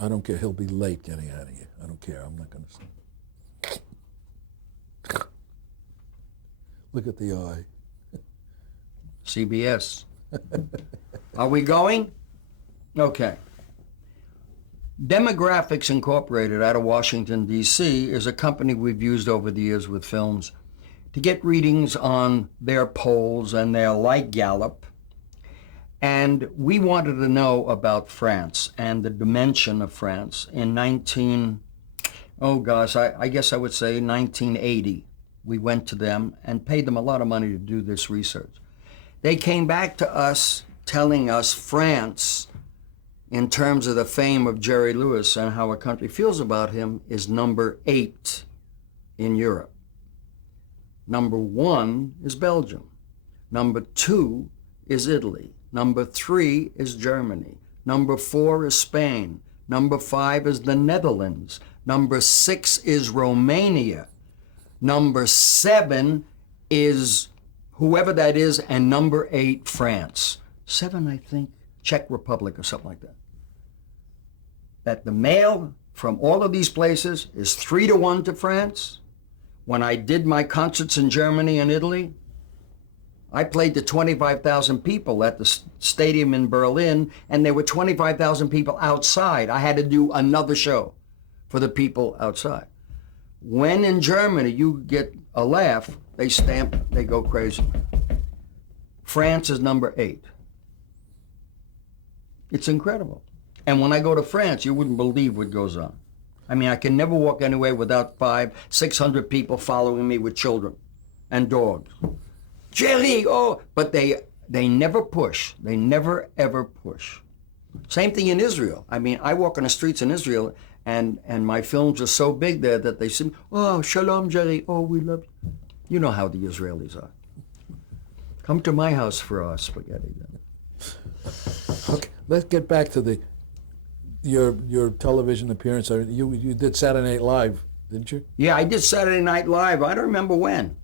I don't care. He'll be late getting out of here. I don't care. I'm not going to say. Look at the eye. CBS. Are we going? Okay. Demographics Incorporated out of Washington, D.C. is a company we've used over the years with films to get readings on their polls and their like Gallup. And we wanted to know about France and the dimension of France in I guess I would say 1980. We went to them and paid them a lot of money to do this research. They came back to us telling us France, in terms of the fame of Jerry Lewis and how a country feels about him, is number 8 in Europe. Number 1 is Belgium. Number 2 is Italy. Number 3 is Germany. Number 4 is Spain. Number 5 is the Netherlands. Number 6 is Romania. Number 7 is whoever that is, and number 8, France. 7, I think, Czech Republic or something like that. That the male from all of these places is 3-1 to France. When I did my concerts in Germany and Italy, I played to 25,000 people at the stadium in Berlin, and there were 25,000 people outside. I had to do another show for the people outside. When in Germany you get a laugh, they stamp, they go crazy. France is number 8. It's incredible. And when I go to France, you wouldn't believe what goes on. I mean, I can never walk anywhere without 500-600 people following me with children and dogs. Jerry, oh, but they never push. They never, ever push. Same thing in Israel. I mean, I walk on the streets in Israel, and my films are so big there that they say, oh, shalom, Jerry, oh, we love you. You know how the Israelis are. Come to my house for our spaghetti. Okay, let's get back to your television appearance. You did Saturday Night Live, didn't you? Yeah, I did Saturday Night Live. I don't remember when.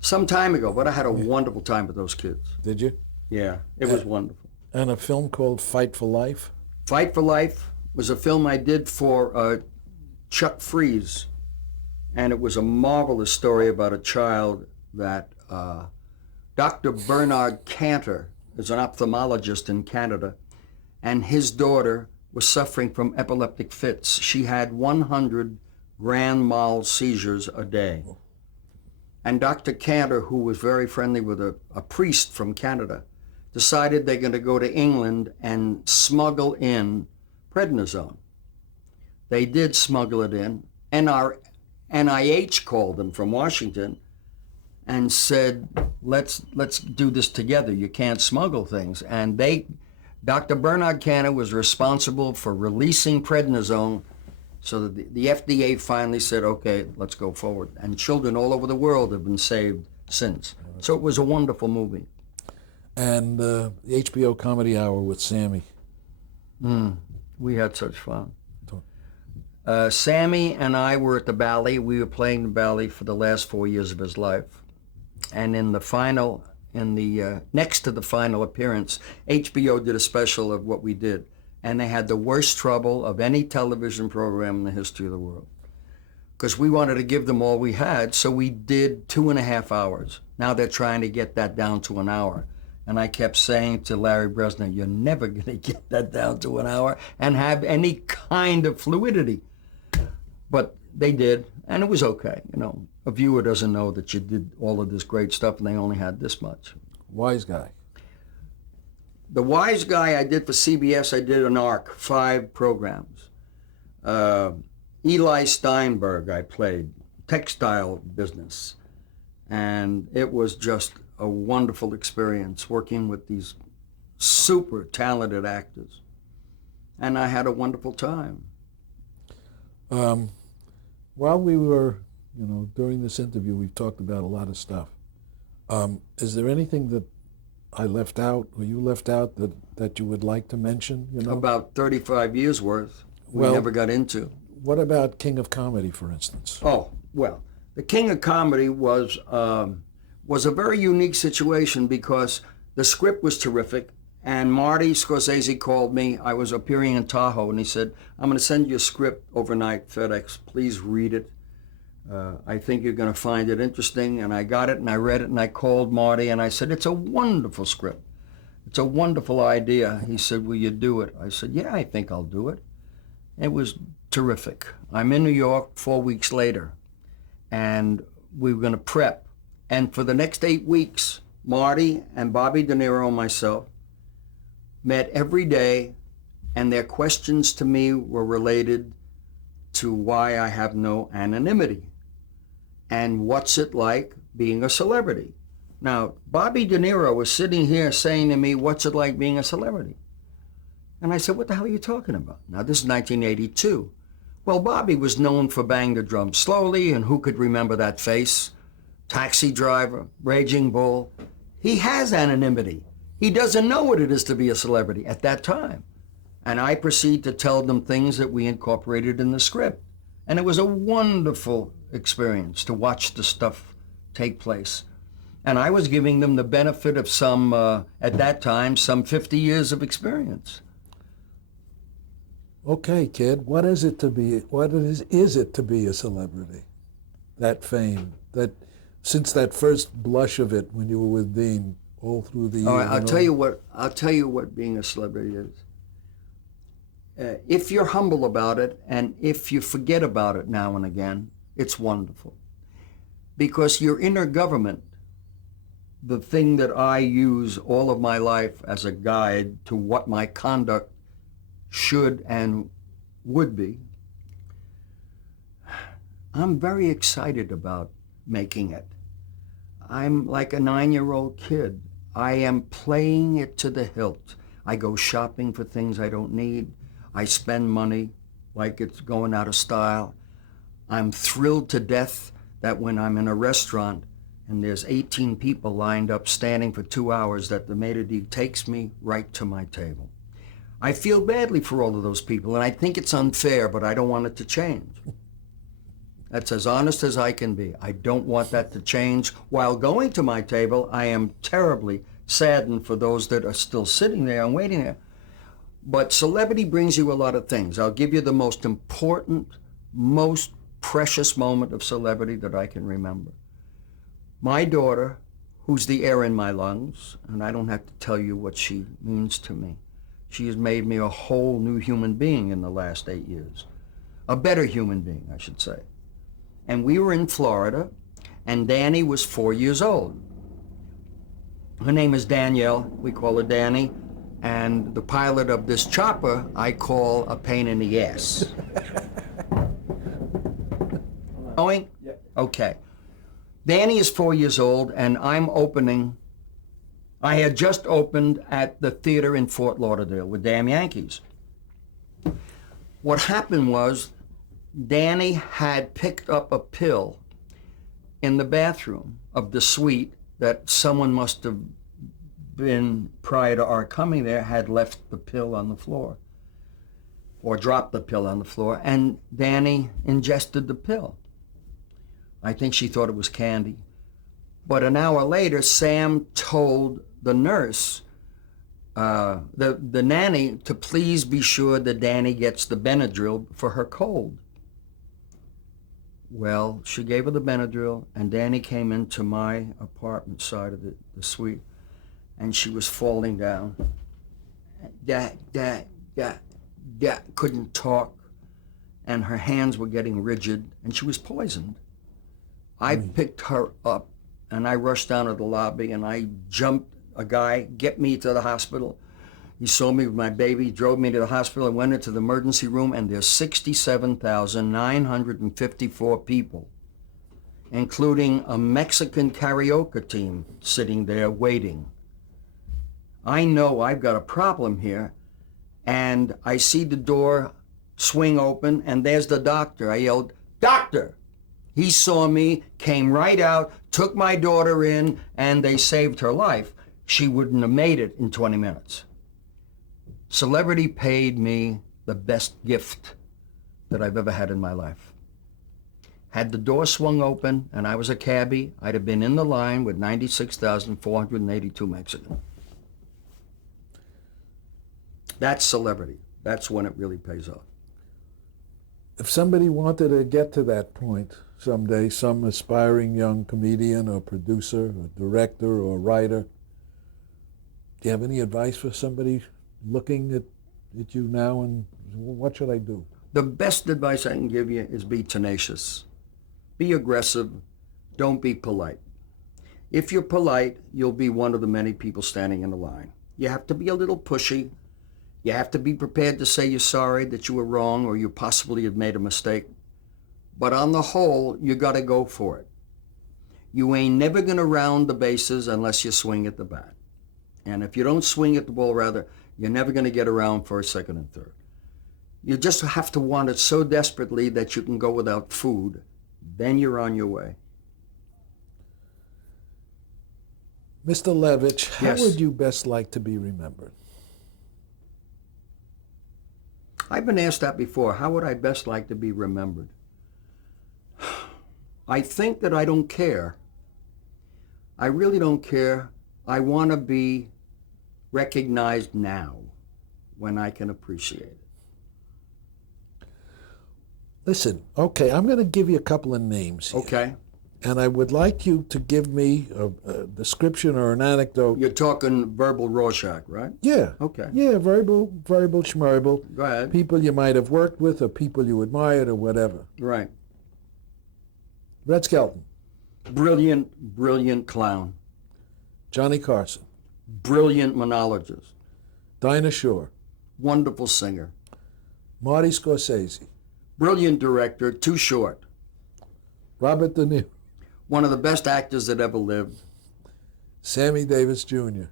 Some time ago, but I had a wonderful time with those kids. Did you? Yeah, it was wonderful. And a film called Fight for Life? Fight for Life was a film I did for Chuck Freeze. And it was a marvelous story about a child that Dr. Bernard Cantor is an ophthalmologist in Canada, and his daughter was suffering from epileptic fits. She had 100 grand mal seizures a day. And Dr. Cantor, who was very friendly with a priest from Canada, decided they're going to go to England and smuggle in prednisone. They did smuggle it in, and our NIH called them from Washington and said, let's do this together. You can't smuggle things. And Dr. Bernard Cantor was responsible for releasing prednisone, so that the FDA finally said, okay, let's go forward. And children all over the world have been saved since. So it was a wonderful movie. And the HBO Comedy Hour with Sammy. We had such fun. Sammy and I were at the ballet. We were playing the ballet for the last 4 years of his life. And in the next to the final appearance, HBO did a special of what we did. And they had the worst trouble of any television program in the history of the world. Because we wanted to give them all we had, so we did 2.5 hours. Now they're trying to get that down to an hour. And I kept saying to Larry Bresner, you're never going to get that down to an hour and have any kind of fluidity. But they did, and it was okay. You know, a viewer doesn't know that you did all of this great stuff and they only had this much. Wise Guy. The Wise Guy I did for CBS, I did an arc, 5 programs. Eli Steinberg I played, textile business. And it was just a wonderful experience working with these super talented actors. And I had a wonderful time. While we were, during this interview, we've talked about a lot of stuff. Is there anything that I left out, or you left out, that you would like to mention? About 35 years worth we never got into. What about King of Comedy, for instance? Oh, well, the King of Comedy was a very unique situation because the script was terrific, And Marty Scorsese called me. I was appearing in Tahoe, and he said, I'm going to send you a script overnight, FedEx. Please read it. I think you're going to find it interesting. And I got it, and I read it, and I called Marty, and I said, it's a wonderful script. It's a wonderful idea. He said, will you do it? I said, yeah, I think I'll do it. It was terrific. I'm in New York 4 weeks later, and we were going to prep. And for the next 8 weeks, Marty and Bobby De Niro and myself met every day, and their questions to me were related to why I have no anonymity and what's it like being a celebrity. Now, Bobby De Niro was sitting here saying to me, what's it like being a celebrity? And I said, what the hell are you talking about? Now, this is 1982. Well, Bobby was known for Bang the Drum Slowly, and who could remember that face? Taxi Driver, Raging Bull. He has anonymity. He doesn't know what it is to be a celebrity at that time. And I proceed to tell them things that we incorporated in the script. And it was a wonderful experience to watch the stuff take place. And I was giving them the benefit of some, at that time, some 50 years of experience. Okay, kid, what is it to be it to be a celebrity? That fame, that since that first blush of it when you were with Dean, all through the years. I'll tell you what being a celebrity is. If you're humble about it, and if you forget about it now and again, it's wonderful. Because your inner government, the thing that I use all of my life as a guide to what my conduct should and would be, I'm very excited about making it. I'm like a 9-year-old kid. I am playing it to the hilt. I go shopping for things I don't need. I spend money like it's going out of style. I'm thrilled to death that when I'm in a restaurant and there's 18 people lined up standing for 2 hours, that the maitre d' takes me right to my table. I feel badly for all of those people, and I think it's unfair, but I don't want it to change. That's as honest as I can be. I don't want that to change. While going to my table, I am terribly saddened for those that are still sitting there and waiting there. But celebrity brings you a lot of things. I'll give you the most important, most precious moment of celebrity that I can remember. My daughter, who's the air in my lungs, and I don't have to tell you what she means to me. She has made me a whole new human being in the last 8 years. A better human being, I should say. And we were in Florida, and Danny was 4 years old. Her name is Danielle. We call her Danny. And the pilot of this chopper, I call a pain in the ass. Going? Yeah. Okay. Danny is 4 years old, and I had just opened at the theater in Fort Lauderdale with Damn Yankees. What happened was, Danny had picked up a pill in the bathroom of the suite that someone must have been, prior to our coming there, had left the pill on the floor or dropped the pill on the floor, and Danny ingested the pill. I think she thought it was candy. But an hour later, Sam told the nurse, the nanny, to please be sure that Danny gets the Benadryl for her cold. Well, she gave her the Benadryl, and Danny came into my apartment side of the suite, and she was falling down. Couldn't talk, and her hands were getting rigid, and she was poisoned. I picked her up, and I rushed down to the lobby, and I jumped a guy, get me to the hospital. He saw me with my baby, drove me to the hospital, and went into the emergency room, and there's 67,954 people, including a Mexican karaoke team sitting there waiting. I know I've got a problem here, and I see the door swing open, and there's the doctor. I yelled, "Doctor!" He saw me, came right out, took my daughter in, and they saved her life. She wouldn't have made it in 20 minutes. Celebrity paid me the best gift that I've ever had in my life. Had the door swung open and I was a cabbie, I'd have been in the line with 96,482 Mexicans. That's celebrity. That's when it really pays off. If somebody wanted to get to that point someday, some aspiring young comedian or producer or director or writer, do you have any advice for somebody looking at you now and what should I do? The best advice I can give you is be tenacious. Be aggressive. Don't be polite. If you're polite, you'll be one of the many people standing in the line. You have to be a little pushy. You have to be prepared to say you're sorry, that you were wrong, or you possibly have made a mistake. But on the whole, you got to go for it. You ain't never going to round the bases unless you swing at the bat. And if you don't swing at the ball, rather, you're never going to get around first, second, and third. You just have to want it so desperately that you can go without food. Then you're on your way. Mr. Levitch, how Yes. would you best like to be remembered? I've been asked that before. How would I best like to be remembered? I think that I don't care. I really don't care. I want to be recognized now when I can appreciate it. Listen, okay, I'm going to give you a couple of names here. Okay? And I would like you to give me a description or an anecdote. You're talking verbal Rorschach, right? Yeah. Okay. Yeah, variable, schmarible. Go ahead. People you might have worked with or people you admired or whatever. Right. Red Skelton, Brilliant, brilliant clown. Johnny Carson, Brilliant monologist. Dinah Shore, Wonderful singer. Marty Scorsese, Brilliant director, too short. Robert De Niro, One of the best actors that ever lived. Sammy Davis Jr.,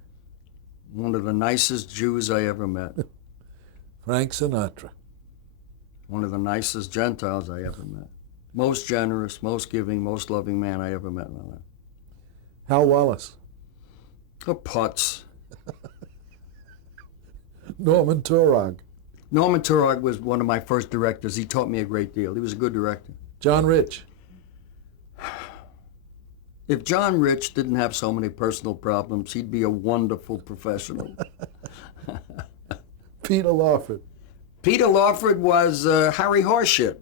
One of the nicest Jews I ever met. Frank Sinatra, One of the nicest Gentiles I ever met. Most generous, most giving, most loving man I ever met in my life. Hal Wallace, A putz. Norman Torog, Norman Turog was one of my first directors. He taught me a great deal. He was a good director. John Rich, If John Rich didn't have so many personal problems, he'd be a wonderful professional. Peter Lawford, Peter Lawford was Harry Horseshit.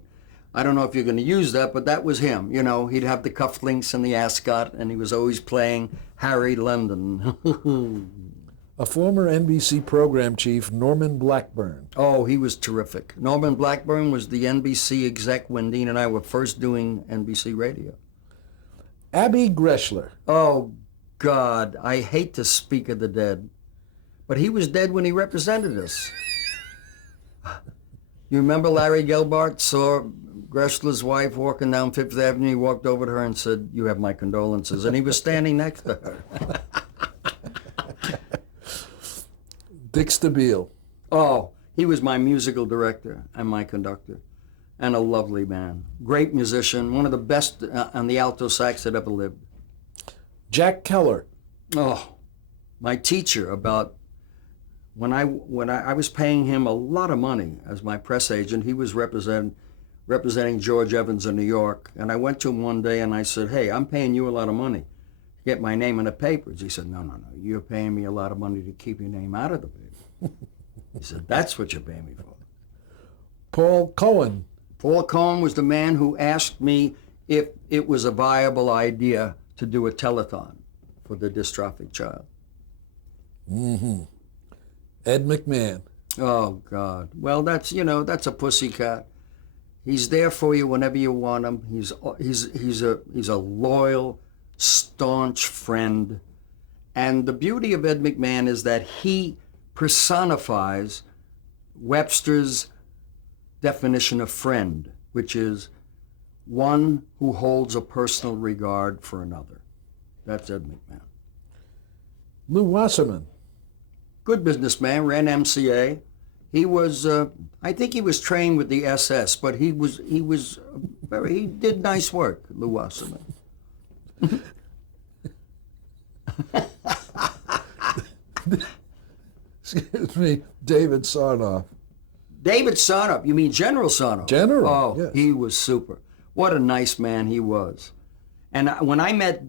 I don't know if you're going to use that, but that was him. You know, he'd have the cufflinks and the ascot, and he was always playing Harry London. a former NBC program chief, Norman Blackburn, Oh, he was terrific. Norman Blackburn was the NBC exec when Dean and I were first doing NBC radio. Abby Greshler, Oh, God, I hate to speak of the dead, but he was dead when he represented us. You remember Larry Gelbart saw Gressler's wife walking down Fifth Avenue? He walked over to her and said, "You have my condolences." And he was standing next to her. Dick Stabile, Oh, he was my musical director and my conductor, and a lovely man. Great musician, one of the best on the alto sax that ever lived. Jack Keller, Oh, my teacher about when I was paying him a lot of money as my press agent. He was representing George Evans in New York, and I went to him one day and I said, "Hey, I'm paying you a lot of money to get my name in the papers." He said, No, you're paying me a lot of money to keep your name out of the paper." He said, "That's what you're paying me for." Paul Cohen, Paul Cohen was the man who asked me if it was a viable idea to do a telethon for the dystrophic child. Ed McMahon, Oh, God. Well, that's a pussycat. He's there for you whenever you want him. He's a loyal, staunch friend. And the beauty of Ed McMahon is that he personifies Webster's definition of friend, which is one who holds a personal regard for another. That's Ed McMahon. Lou Wasserman, Good businessman, ran MCA. He was, I think he was trained with the SS, but he did nice work, Lou Wasserman. excuse me, David Sarnoff. David Sarnoff, you mean General Sarnoff? General, Oh, yes. He was super. What a nice man he was. And when I met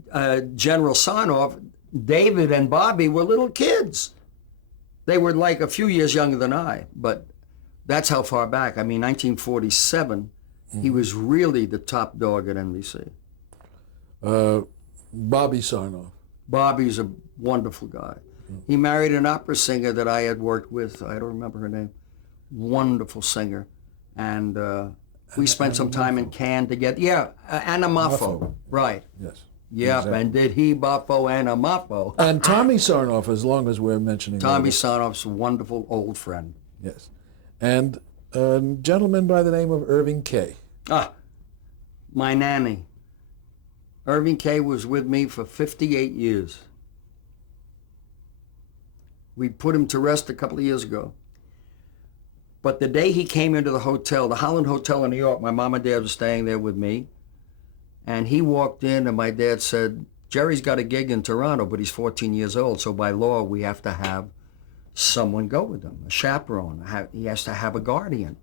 General Sarnoff, David and Bobby were little kids. They were like a few years younger than I, but that's how far back. I mean, 1947, he was really the top dog at NBC. Bobby Sarnoff. Bobby's a wonderful guy. He married an opera singer that I had worked with. I don't remember her name. Wonderful singer. And we spent some time in Cannes together. Yeah, Anna Moffo. Right. Yes. Yep, exactly. and did he buffo Anna Moffo? And Tommy Sarnoff, as long as we're mentioning Tommy that. Sarnoff's a wonderful old friend. Yes. And a gentleman by the name of Irving Kay. My nanny. Irving Kay was with me for 58 years. We put him to rest a couple of years ago. But the day he came into the hotel, the Holland Hotel in New York, my mom and dad were staying there with me. And he walked in and my dad said, Jerry's got a gig in Toronto, but he's 14 years old. So by law, we have to have someone go with him, a chaperone. He has to have a guardian.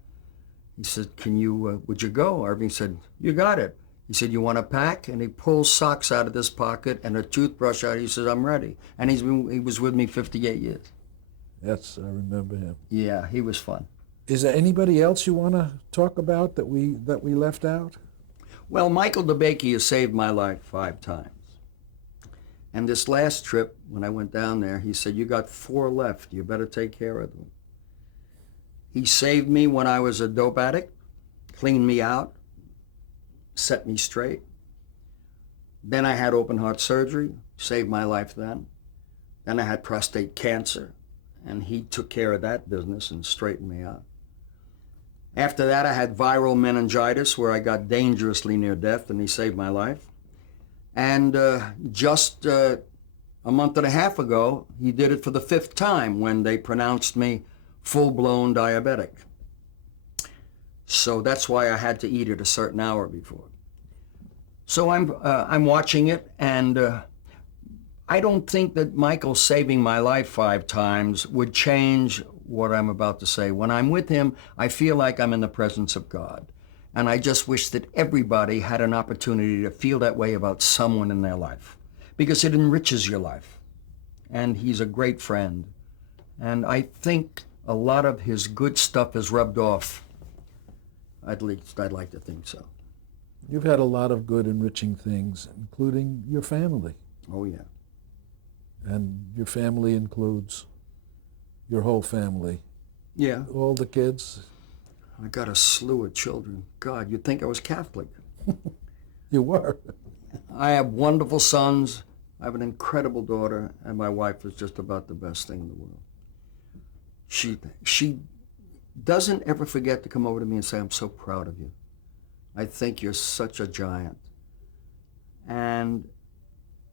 He said, would you go? Irving said, you got it. He said, you want to pack? And he pulls socks out of this pocket and a toothbrush out. He says, I'm ready. And he was with me 58 years. Yes, I remember him. Yeah, he was fun. Is there anybody else you want to talk about that we left out? Well, Michael DeBakey has saved my life 5 times. And this last trip, when I went down there, he said, you got 4 left. You better take care of them. He saved me when I was a dope addict, cleaned me out, set me straight. Then I had open heart surgery, saved my life then. Then I had prostate cancer, and he took care of that business and straightened me out. After that, I had viral meningitis where I got dangerously near death, and he saved my life. And just a month and a half ago, he did it for the 5th time when they pronounced me full-blown diabetic. So that's why I had to eat at a certain hour before. So I'm watching it, and I don't think that Michael saving my life 5 times would change what I'm about to say. When I'm with him, I feel like I'm in the presence of God. And I just wish that everybody had an opportunity to feel that way about someone in their life, because it enriches your life. And he's a great friend. And I think a lot of his good stuff is rubbed off. At least I'd like to think so. You've had a lot of good, enriching things, including your family. Oh, yeah. And your family includes your whole family. Yeah. All the kids. I got a slew of children. God, you'd think I was Catholic. You were. I have wonderful sons. I have an incredible daughter, and my wife is just about the best thing in the world. She doesn't ever forget to come over to me and say, I'm so proud of you. I think you're such a giant. And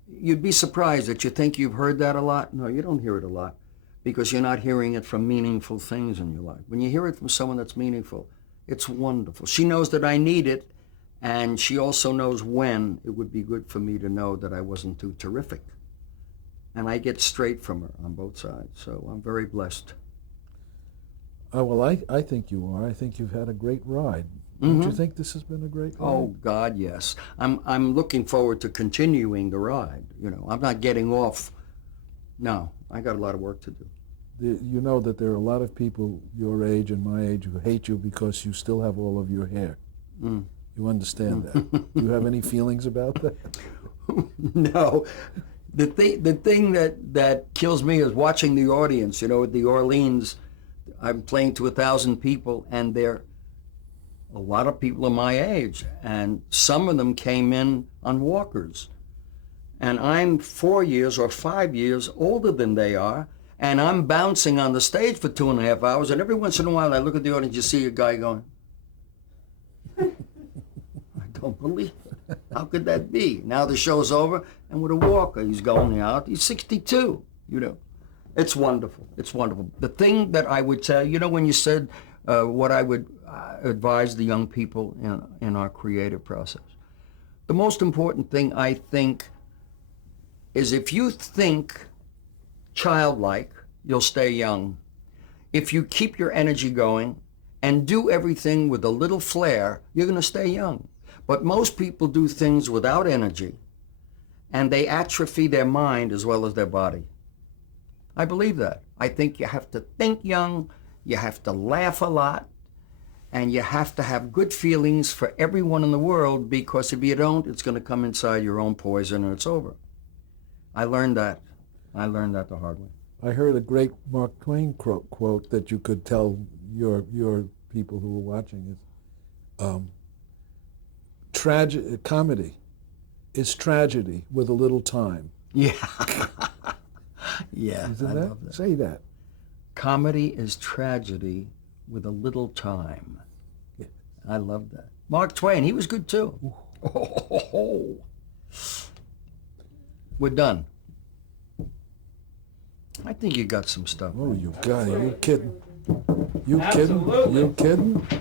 you'd be surprised that you think you've heard that a lot. No, you don't hear it a lot, because you're not hearing it from meaningful things in your life. When you hear it from someone that's meaningful, it's wonderful. She knows that I need it, and she also knows when it would be good for me to know that I wasn't too terrific. And I get straight from her on both sides, so I'm very blessed. Oh, well, I think you are. I think you've had a great ride. Don't you think this has been a great ride? Oh, God, yes. I'm looking forward to continuing the ride. You know, I'm not getting off. No, I got a lot of work to do. You know that there are a lot of people your age and my age who hate you because you still have all of your hair. You understand that? Do you have any feelings about that? No. The thing that kills me is watching the audience. You know, at the Orleans, I'm playing to 1,000 people, and they're a lot of people are my age, and some of them came in on walkers. And I'm 4 years or 5 years older than they are, and I'm bouncing on the stage for 2.5 hours, and every once in a while I look at the audience, you see a guy going, I don't believe it. How could that be? Now the show's over, and with a walker, he's going out. He's 62, you know. It's wonderful. It's wonderful. The thing that I would tell, you know, when you said what I would advise the young people in our creative process, the most important thing, I think, is if you think childlike, you'll stay young. If you keep your energy going and do everything with a little flair, you're going to stay young. But most people do things without energy, and they atrophy their mind as well as their body. I believe that. I think you have to think young, you have to laugh a lot, and you have to have good feelings for everyone in the world, because if you don't, it's going to come inside your own poison and it's over. I learned that. I learned that the hard way. I heard a great Mark Twain quote that you could tell your people who were watching is, comedy is tragedy with a little time. Yeah. Yeah, Isn't I that? love that. Say that. Comedy is tragedy with a little time. Yeah. I love that. Mark Twain, he was good too. We're done. I think you got some stuff. Oh, you got it. You kidding? You Absolutely. kidding? You kidding?